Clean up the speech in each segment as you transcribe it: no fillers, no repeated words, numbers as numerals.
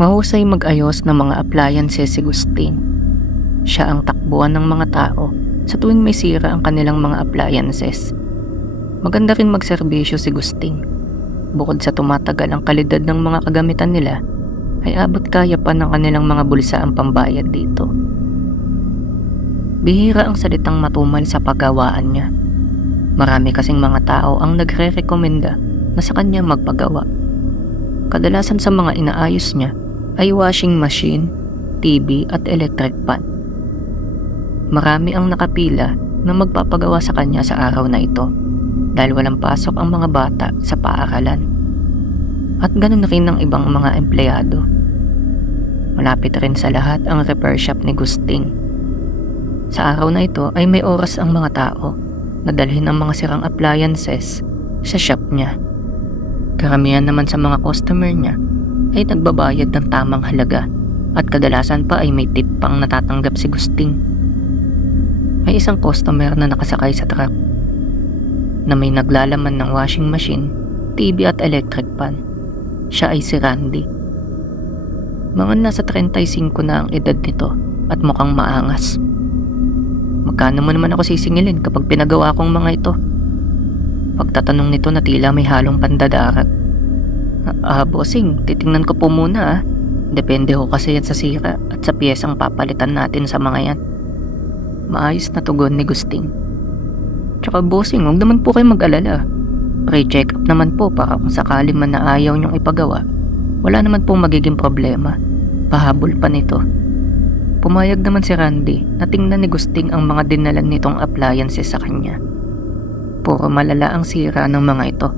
Mahusay mag-ayos ng mga appliances si Gusting. Siya ang takbuhan ng mga tao sa tuwing may sira ang kanilang mga appliances. Maganda rin magserbisyo si Gusting. Bukod sa tumatagal ang kalidad ng mga kagamitan nila, ay abot kaya pa ng kanilang mga bulsa ang pambayad dito. Bihira ang salitang matumal sa paggawaan niya. Marami kasing mga tao ang nagre-rekomenda na sa kanya magpagawa. Kadalasan sa mga inaayos niya ay washing machine, TV at electric pan. Marami ang nakapila na magpapagawa sa kanya sa araw na ito dahil walang pasok ang mga bata sa paaralan. At ganun rin ang ibang mga empleyado. Malapit rin sa lahat ang repair shop ni Gusting. Sa araw na ito ay may oras ang mga tao na dalhin ang mga sirang appliances sa shop niya. Karamihan naman sa mga customer niya ay nagbabayad ng tamang halaga at kadalasan pa ay may tip pang natatanggap si Gusting. May isang customer na nakasakay sa truck na may naglalaman ng washing machine, TV at electric pan. Siya ay si Randy. Mga nasa 35 na ang edad nito at mukhang maangas. Magkano mo naman ako sisingilin kapag pinagawa kong mga ito? Pagtatanong nito na tila may halong pandadarat. Bossing, titingnan ko po muna . Depende ho kasi yan sa sira at sa piyesang papalitan natin sa mga yan. Maayos na tugon ni Gusting. Tsaka bossing, huwag naman po kayo mag-alala. Pre-check up naman po para kung sakali man na ayaw niyong ipagawa, wala naman pong magiging problema. Pahabol pa nito. Pumayag naman si Randy na tingnan ni Gusting ang mga dinalan nitong appliances sa kanya. Puro malala ang sira ng mga ito.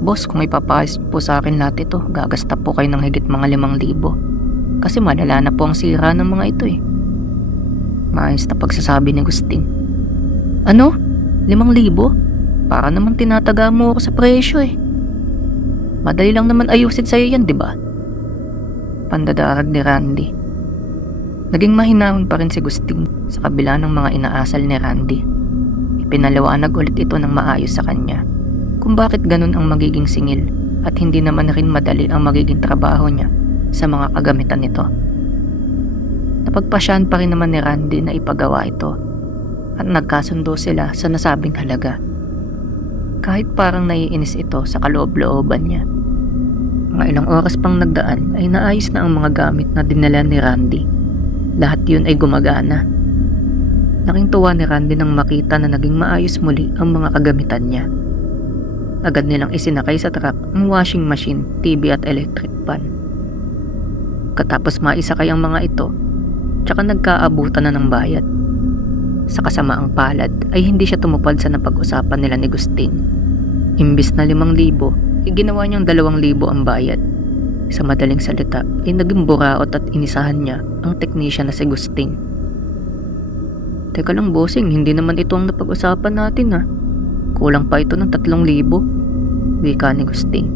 Boss, kung ipapayos po sa akin lahat ito, gagasta po kayo ng higit mga 5,000. Kasi malala na po ang sira ng mga ito . Maayos na pagsasabi ni Gusting. Ano? 5,000? Para naman tinataga mo ako sa presyo . Madali lang naman ayusin sa'yo yan, di ba? Pandadarag ni Randy. Naging mahinahon pa rin si Gusting sa kabila ng mga inaasal ni Randy. Ipinaliwanag ulit ito ng maayos sa kanya kung bakit ganun ang magiging singil at hindi naman rin madali ang magiging trabaho niya sa mga kagamitan nito. Napagpasyahan pa rin naman ni Randy na ipagawa ito at nagkasundo sila sa nasabing halaga. Kahit parang naiinis ito sa kaloob-looban niya. Mga ilang oras pang nagdaan ay naayos na ang mga gamit na dinala ni Randy. Lahat yun ay gumagana. Laking tuwa ni Randy nang makita na naging maayos muli ang mga kagamitan niya. Agad nilang isinakay sa truck ang washing machine, TV at electric pan. Katapos maisakay ang mga ito, tsaka nagkaabutan na ng bayad. Sa kasamaang palad ay hindi siya tumupad sa napag-usapan nila ni Gusting. Imbis na 5,000, ginawa niyang 2,000 ang bayad. Sa madaling salita ay naging buraot at inisahan niya ang teknisyan na si Gusting. Teka lang bossing, hindi naman ito ang napag-usapan natin . Kulang pa ito ng 3,000, wika ni Gusting.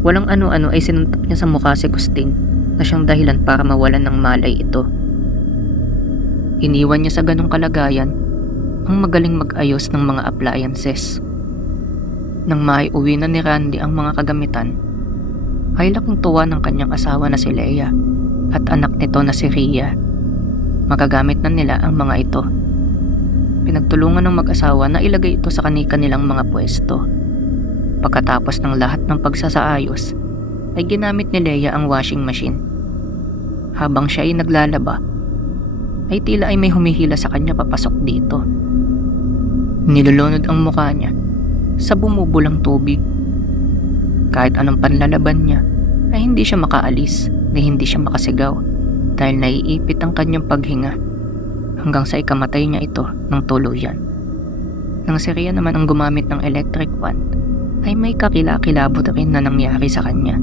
Walang ano-ano ay sinuntok niya sa mukha si Gusting na siyang dahilan para mawalan ng malay ito. Iniwan niya sa ganong kalagayan ang magaling mag-ayos ng mga appliances. Nang maiuwi na ni Randy ang mga kagamitan, ay laking tuwa ng kanyang asawa na si Leia at anak nito na si Rhea. Magagamit na nila ang mga ito. Pinagtulungan ng mag-asawa na ilagay ito sa kanilang mga pwesto. Pagkatapos ng lahat ng pagsasaayos, ay ginamit ni Leia ang washing machine. Habang siya ay naglalaba, ay tila ay may humihila sa kanya papasok dito. Nilulunod ang mukha niya sa bumubulang tubig. Kahit anong panlalaban niya, ay hindi siya makaalis na hindi siya makasigaw dahil naiipit ang kanyang paghinga hanggang sa ikamatay niya ito ng tuluyan. Nang si Rhea naman ang gumamit ng electric pan, ay may kakilakilabot rin na nangyari sa kanya.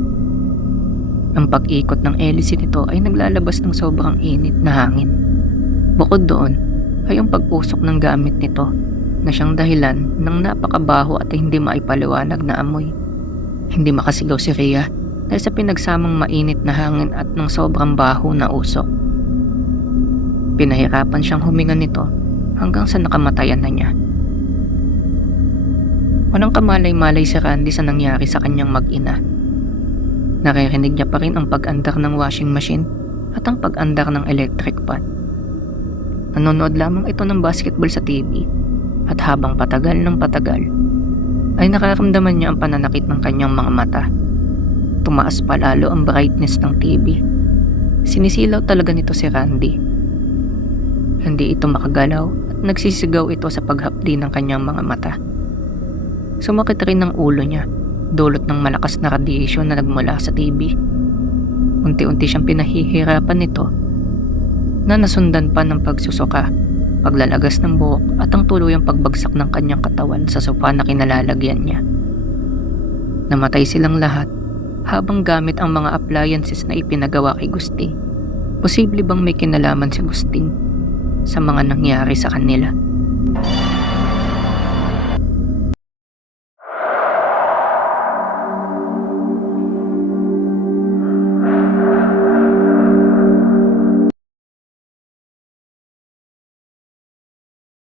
Ang pag-ikot ng hélice nito ay naglalabas ng sobrang init na hangin. Bukod doon ay ang pag-usok ng gamit nito na siyang dahilan ng napakabaho at hindi maipaliwanag na amoy. Hindi makasigaw si Rhea dahil sa pinagsamang mainit na hangin at ng sobrang baho na usok. Pinahirapan siyang huminga nito hanggang sa nakamatayan na niya. Walang kamalay-malay si Randy sa nangyari sa kanyang mag-ina. Naririnig niya pa rin ang pag-andar ng washing machine at ang pag-andar ng electric fan. Nanonood lamang ito ng basketball sa TV at habang patagal ng patagal ay nakaramdaman niya ang pananakit ng kanyang mga mata. Tumaas pa lalo ang brightness ng TV. Sinisilaw talaga nito si Randy. Hindi ito makagalaw at nagsisigaw ito sa paghapdi ng kanyang mga mata. Sumakit rin ang ulo niya, dulot ng malakas na radiation na nagmula sa TV. Unti-unti siyang pinahihirapan nito na nasundan pa ng pagsusuka, paglalagas ng buhok at ang tuluyang pagbagsak ng kanyang katawan sa sofa na kinalalagyan niya. Namatay silang lahat habang gamit ang mga appliances na ipinagawa kay Gusting. Posible bang may kinalaman si Gusting sa mga nangyari sa kanila?